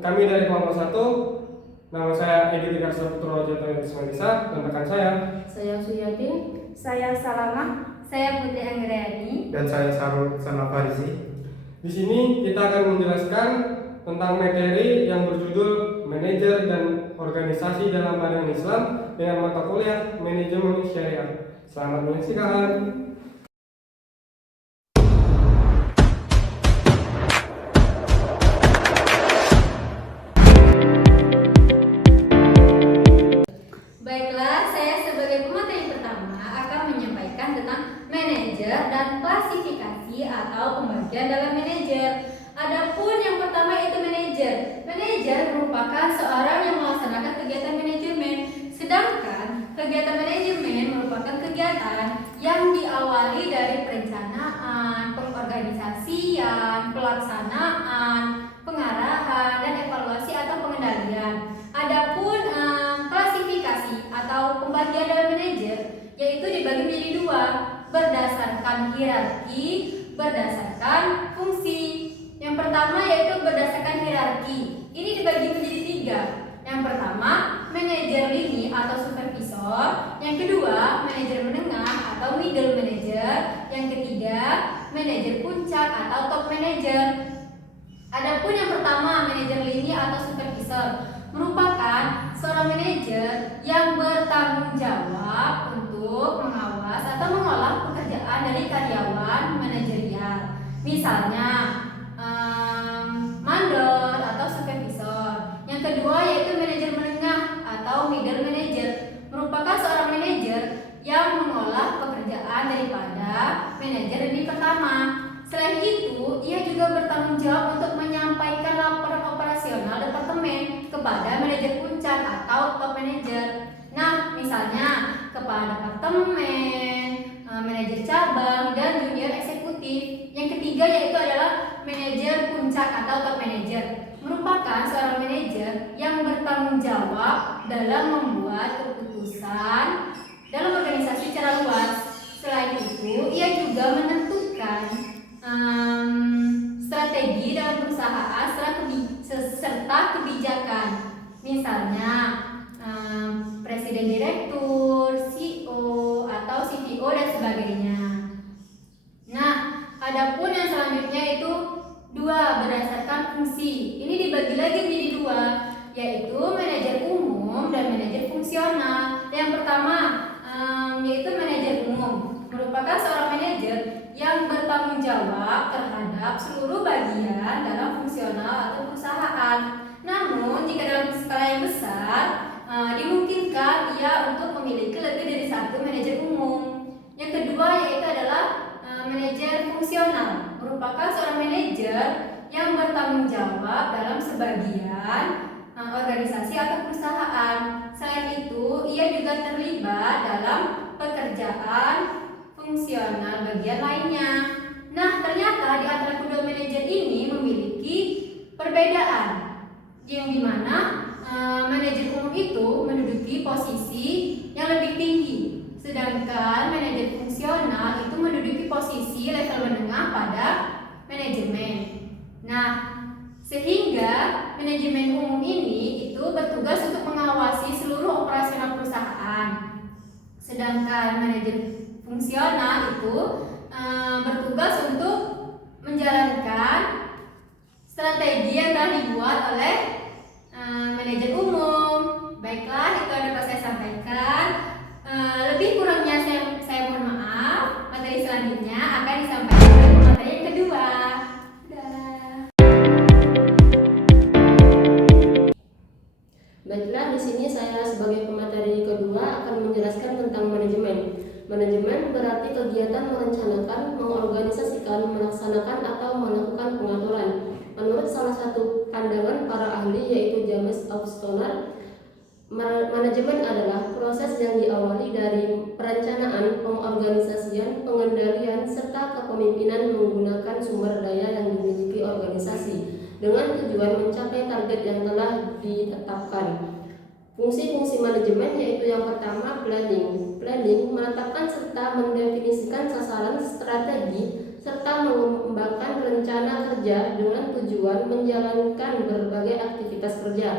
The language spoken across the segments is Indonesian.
kami dari kelompok 1. Nama saya Edi Dikarsa Putra Jatuh Ismailisa dan rekan saya Suyatin, saya Salamah, saya Putri Anggriani, dan saya Sarul Sana Farisi. Di sini kita akan menjelaskan tentang materi yang berjudul Manajer dan Organisasi dalam Pandangan Islam dengan mata kuliah Manajemen Syariah. Selamat menyaksikan. Baiklah, saya sebagai pemateri pertama akan menyampaikan tentang manajer dan klasifikasi atau pembagian dalam manajer. Adapun yang pertama yaitu manajer. Manajer merupakan seorang yang melaksanakan kegiatan manajemen, sedangkan kegiatan manajemen merupakan kegiatan yang diawali dari perencanaan, pengorganisasian, pelaksanaan, pengarahan, dan evaluasi atau pengendalian. Adapun klasifikasi atau pembagian dalam manajer yaitu dibagi menjadi dua, berdasarkan hierarki, berdasarkan fungsi. Yang pertama yaitu berdasarkan hierarki. Ini dibagi menjadi tiga. Yang pertama, manajer lini atau supervisor. Yang kedua, manajer menengah atau middle manager. Yang ketiga, manajer puncak atau top manager. Adapun yang pertama, manajer lini atau supervisor merupakan seorang manajer yang bertanggung jawab untuk mengawas atau mengolah pekerjaan dari karyawan manajerial. Misalnya mandor atau supervisor. Yang kedua yaitu manajer menengah atau middle manager, merupakan seorang manajer yang mengolah pekerjaan daripada manajer ini pertama. Selain itu, ia juga bertanggung jawab untuk menyampaikan laporan operasional departemen kepada manajer puncak atau top manager. Nah, misalnya kepada departemen, manajer cabang, dan junior eksekutif. Yang ketiga yaitu adalah manajer puncak atau top manager, merupakan seorang manajer yang bertanggung jawab dalam membuat keputusan dalam organisasi secara luas. Selain itu, ia juga menentukan strategi dalam perusahaan serta kebijakan. Misalnya presiden direktur, CEO atau CTO dan sebagainya. Nah, adapun yang selanjutnya itu dua, berdasarkan fungsi. Ini dibagi lagi menjadi dua, yaitu manajer umum dan manajer fungsional. Yang pertama yaitu manajer umum, merupakan seorang manajer yang bertanggung jawab terhadap seluruh bagian dalam fungsional atau perusahaan. Namun, jika dalam skala yang besar, dimungkinkan ia untuk memiliki lebih dari satu manajer umum. Yang kedua yaitu adalah manajer fungsional, merupakan seorang manajer yang bertanggung jawab dalam sebagian organisasi atau perusahaan. Selain itu, ia juga terlibat dalam pekerjaan fungsional bagian lainnya. Nah, ternyata di antara kedua manajer ini memiliki perbedaan, yang dimana manajer umum itu menduduki posisi yang lebih tinggi, sedangkan manajer fungsional itu menduduki posisi level menengah pada manajemen. Nah, sehingga manajemen umum ini itu bertugas untuk mengawasi seluruh operasional perusahaan, sedangkan manajer fungsional itu bertugas untuk menjalankan strategi yang telah dibuat oleh manajer umum. Baiklah, itu yang dapat saya sampaikan. Lebih kurangnya saya mohon maaf. Materi selanjutnya akan disampaikan oleh materi yang kedua. Baiklah, di sini saya sebagai pemateri kedua akan menjelaskan tentang manajemen. Manajemen berarti kegiatan merencanakan, mengorganisasikan, melaksanakan atau melakukan pengaturan. Menurut salah satu pandangan para ahli yaitu James Stoner, manajemen adalah proses yang diawali dari perencanaan, pengorganisasian, pengendalian, serta kepemimpinan menggunakan sumber daya yang dimiliki organisasi dengan tujuan mencapai target yang telah ditetapkan. Fungsi-fungsi manajemen yaitu yang pertama planning. Planning menetapkan serta mendefinisikan sasaran, strategi, serta mengembangkan rencana kerja dengan tujuan menjalankan berbagai aktivitas kerja.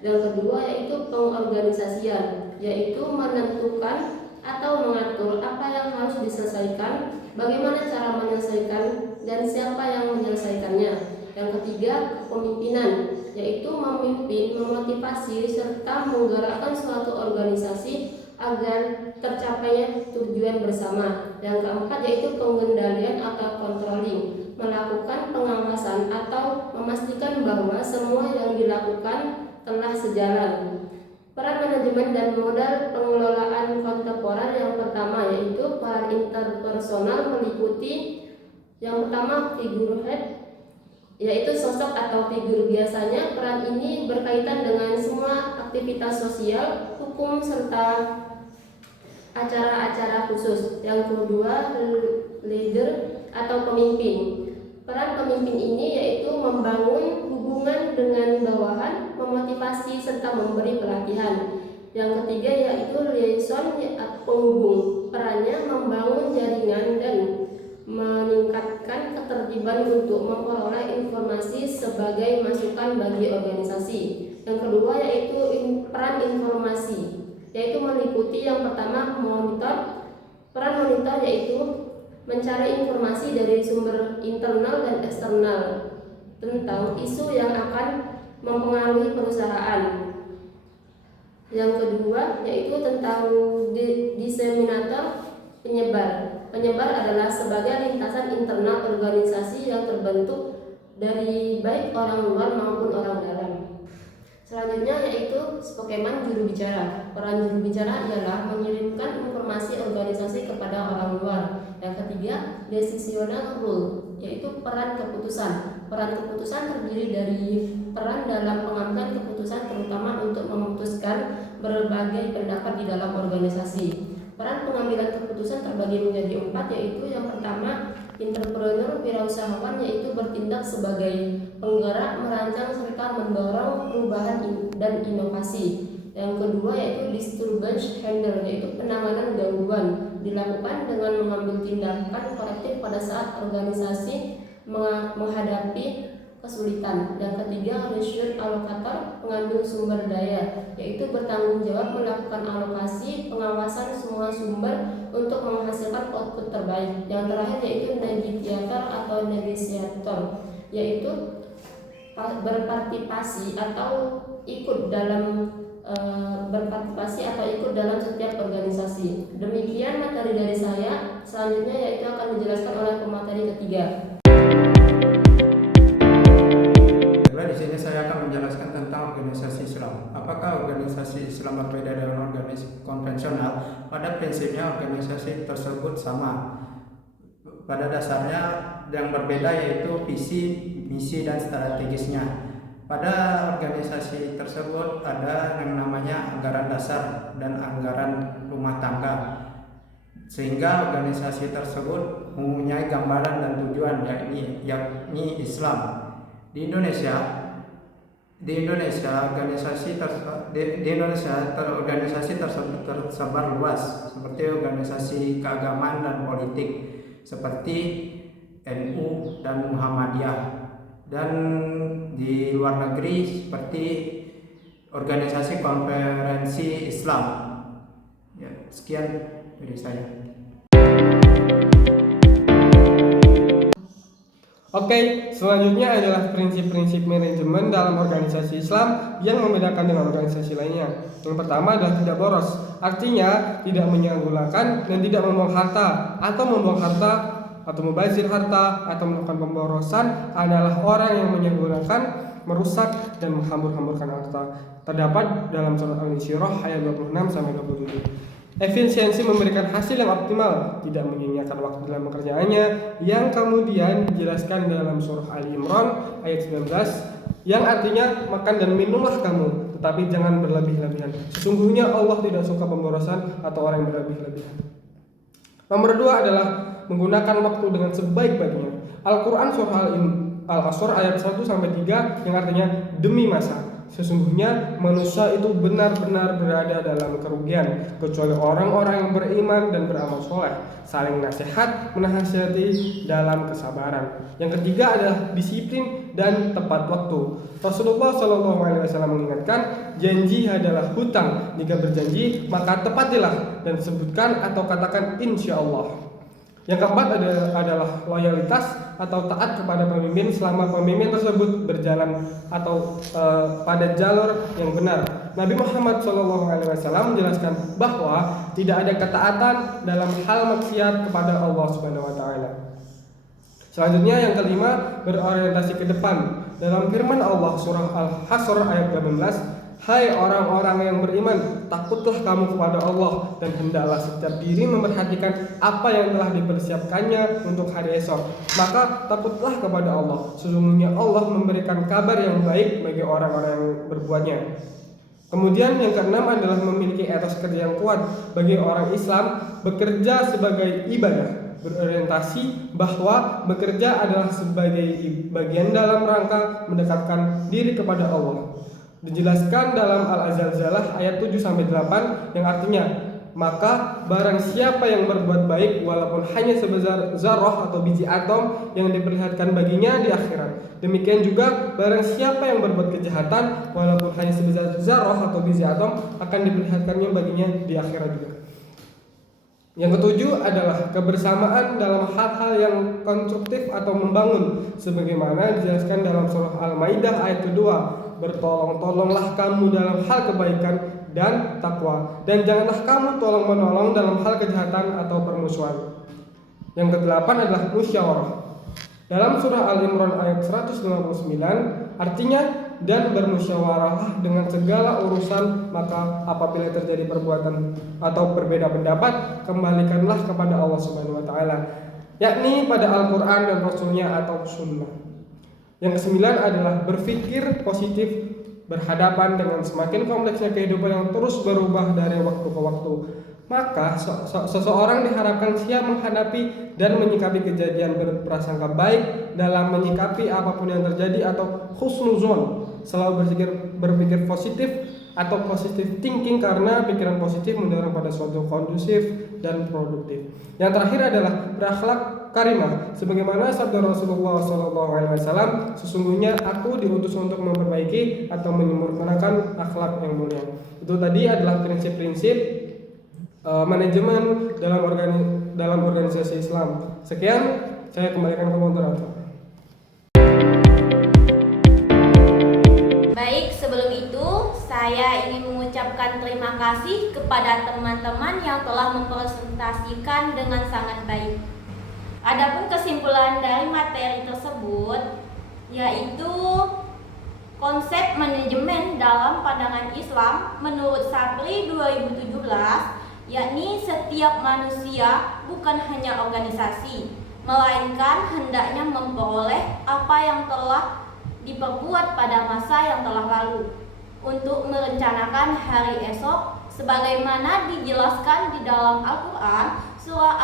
Yang kedua yaitu pengorganisasian, yaitu menentukan atau mengatur apa yang harus diselesaikan, bagaimana cara menyelesaikan, dan siapa yang menyelesaikannya. Yang ketiga, kepemimpinan, yaitu memimpin, memotivasi, serta menggerakkan suatu organisasi agar tercapainya tujuan bersama. Yang keempat yaitu pengendalian atau controlling, melakukan pengawasan atau memastikan bahwa semua yang dilakukan telah sejalan. Peran manajemen dan modal pengelolaan kontemporer yang pertama yaitu peran interpersonal meliputi yang pertama figurehead, yaitu sosok atau figur. Biasanya peran ini berkaitan dengan semua aktivitas sosial, hukum, serta acara-acara khusus. Yang kedua, leader atau pemimpin. Peran pemimpin ini yaitu membangun hubungan dengan bawahan, memotivasi, serta memberi pelatihan. Yang ketiga yaitu liaison atau penghubung. Perannya membangun jaringan dan meningkatkan ketertiban untuk memperoleh informasi sebagai masukan bagi organisasi. Yang kedua yaitu peran informasi, yaitu meliputi yang pertama monitor. Peran monitor yaitu mencari informasi dari sumber internal dan eksternal tentang isu yang akan mempengaruhi perusahaan. Yang kedua yaitu tentang diseminator, penyebar. Penyebar adalah sebagai lintasan internal organisasi yang terbentuk dari baik orang luar maupun orang dalam. Selanjutnya yaitu spokesman, juru bicara. Peran juru bicara ialah mengirimkan informasi organisasi kepada orang luar. Yang ketiga, decisional role, yaitu peran keputusan. Peran keputusan terdiri dari peran dalam pengambilan keputusan, terutama untuk memutuskan berbagai pendapat di dalam organisasi. Peran pengambilan keputusan terbagi menjadi 4, yaitu yang pertama entrepreneur, wirausahawan, yaitu bertindak sebagai penggerak, merancang, serta mendorong perubahan dan inovasi. Yang kedua yaitu disturbance handler, yaitu penanganan gangguan, dilakukan dengan mengambil tindakan korektif pada saat organisasi menghadapi kesulitan. Yang ketiga resource allocator, pengambil sumber daya, yaitu bertanggung jawab melakukan alokasi, pengawasan semua sumber untuk menghasilkan output terbaik. Yang terakhir yaitu negotiator atau negosiator, yaitu berpartisipasi atau ikut dalam setiap organisasi. Demikian materi dari saya. Selanjutnya yaitu akan dijelaskan oleh pemateri ketiga. Di sini saya akan menjelaskan tentang organisasi Islam. Apakah organisasi Islam berbeda dengan organisasi konvensional? Pada prinsipnya organisasi tersebut sama. Pada dasarnya yang berbeda yaitu visi, misi, dan strategisnya. Pada organisasi tersebut ada yang namanya anggaran dasar dan anggaran rumah tangga, sehingga organisasi tersebut mempunyai gambaran dan tujuan yakni Islam. Di Indonesia organisasi tersebut tersebar luas, seperti organisasi keagamaan dan politik seperti NU dan Muhammadiyah, dan di luar negeri seperti organisasi konferensi Islam. Ya, sekian dari saya. Oke, selanjutnya adalah prinsip-prinsip manajemen dalam organisasi Islam yang membedakan dengan organisasi lainnya. Yang pertama adalah tidak boros, artinya tidak menyalahgunakan dan tidak membuang harta atau membazir harta atau melakukan pemborosan adalah orang yang menyalahgunakan, merusak, dan menghambur-hamburkan harta. Terdapat dalam surat Al-Insyirah ayat 26-27. Efisiensi memberikan hasil yang optimal, tidak menyia-nyiakan waktu dalam pekerjaannya, yang kemudian dijelaskan dalam surah Ali Imran ayat 19, yang artinya makan dan minumlah kamu, tetapi jangan berlebih-lebihan. Sesungguhnya Allah tidak suka pemborosan atau orang yang berlebih-lebihan. Nomor 2 adalah menggunakan waktu dengan sebaik-baiknya. Al-Quran surah Al-Asr ayat 1-3 yang artinya demi masa. Sesungguhnya manusia itu benar-benar berada dalam kerugian kecuali orang-orang yang beriman dan beramal soleh, saling nasihat, menasihati dalam kesabaran. Yang ketiga adalah disiplin dan tepat waktu. Rasulullah SAW mengingatkan, janji adalah hutang. Jika berjanji maka tepatilah dan sebutkan atau katakan insya Allah. Yang keempat adalah loyalitas atau taat kepada pemimpin selama pemimpin tersebut berjalan atau pada jalur yang benar. Nabi Muhammad SAW menjelaskan bahwa tidak ada ketaatan dalam hal maksiat kepada Allah Subhanahu wa taala. Selanjutnya yang kelima, berorientasi ke depan. Dalam firman Allah surah Al-Hasr ayat 18, hai orang-orang yang beriman, takutlah kamu kepada Allah dan hendaklah setiap diri memperhatikan apa yang telah dipersiapkannya untuk hari esok. Maka takutlah kepada Allah. Sesungguhnya Allah memberikan kabar yang baik bagi orang-orang yang berbuatnya. Kemudian yang keenam adalah memiliki etos kerja yang kuat. Bagi orang Islam, bekerja sebagai ibadah, berorientasi bahwa bekerja adalah sebagai bagian dalam rangka mendekatkan diri kepada Allah. Dijelaskan dalam Al-Zalzalah ayat 7-8 yang artinya, maka barang siapa yang berbuat baik walaupun hanya sebesar zarrah atau biji atom yang diperlihatkan baginya di akhirat. Demikian juga barang siapa yang berbuat kejahatan walaupun hanya sebesar zarrah atau biji atom akan diperlihatkannya baginya di akhirat juga. Yang ketujuh adalah kebersamaan dalam hal-hal yang konstruktif atau membangun, sebagaimana dijelaskan dalam surah Al-Maidah ayat kedua, bertolong-tolonglah kamu dalam hal kebaikan dan takwa, dan janganlah kamu tolong-menolong dalam hal kejahatan atau permusuhan. Yang kedelapan adalah musyawarah. Dalam surah Al-Imran ayat 159 artinya, dan bermusyawarahlah dengan segala urusan, maka apabila terjadi perbuatan atau berbeda pendapat, kembalikanlah kepada Allah Subhanahu wa taala, yakni pada Al-Qur'an dan Rasulnya atau sunnah. Yang kesembilan adalah berpikir positif berhadapan dengan semakin kompleksnya kehidupan yang terus berubah dari waktu ke waktu. Maka seseorang diharapkan siap menghadapi dan menyikapi kejadian berprasangka baik dalam menyikapi apapun yang terjadi atau husnuzon, selalu berpikir positif atau positive thinking, karena pikiran positif mendorong pada suatu kondusif dan produktif. Yang terakhir adalah berakhlak karimah, sebagaimana sabda Rasulullah SAW, sesungguhnya aku diutus untuk memperbaiki atau menyempurnakan akhlak yang mulia. Itu tadi adalah prinsip-prinsip manajemen dalam organisasi Islam. Sekian, saya kembalikan ke moderator. Baik, sebelum itu saya ingin mengucapkan terima kasih kepada teman-teman yang telah mempresentasikan dengan sangat baik. Adapun kesimpulan dari materi tersebut yaitu konsep manajemen dalam pandangan Islam menurut Sapri 2017, yakni setiap manusia bukan hanya organisasi, melainkan hendaknya memperoleh apa yang telah diperbuat pada masa yang telah lalu untuk merencanakan hari esok, sebagaimana dijelaskan di dalam Al-Quran surah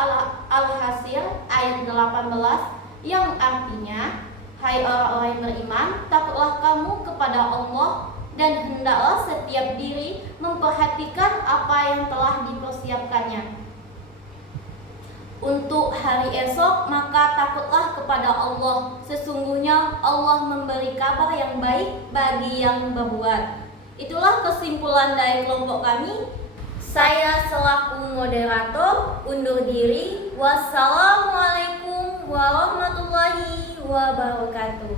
Al-Hasr ayat 18 yang artinya, hai orang-orang yang beriman, takutlah kamu kepada Allah dan hendaklah setiap diri memperhatikan apa yang telah dipersiapkannya untuk hari esok, maka takutlah kepada Allah. Sesungguhnya Allah memberi kabar yang baik bagi yang berbuat. Itulah kesimpulan dari kelompok kami. Saya selaku moderator undur diri. Wassalamualaikum warahmatullahi wabarakatuh.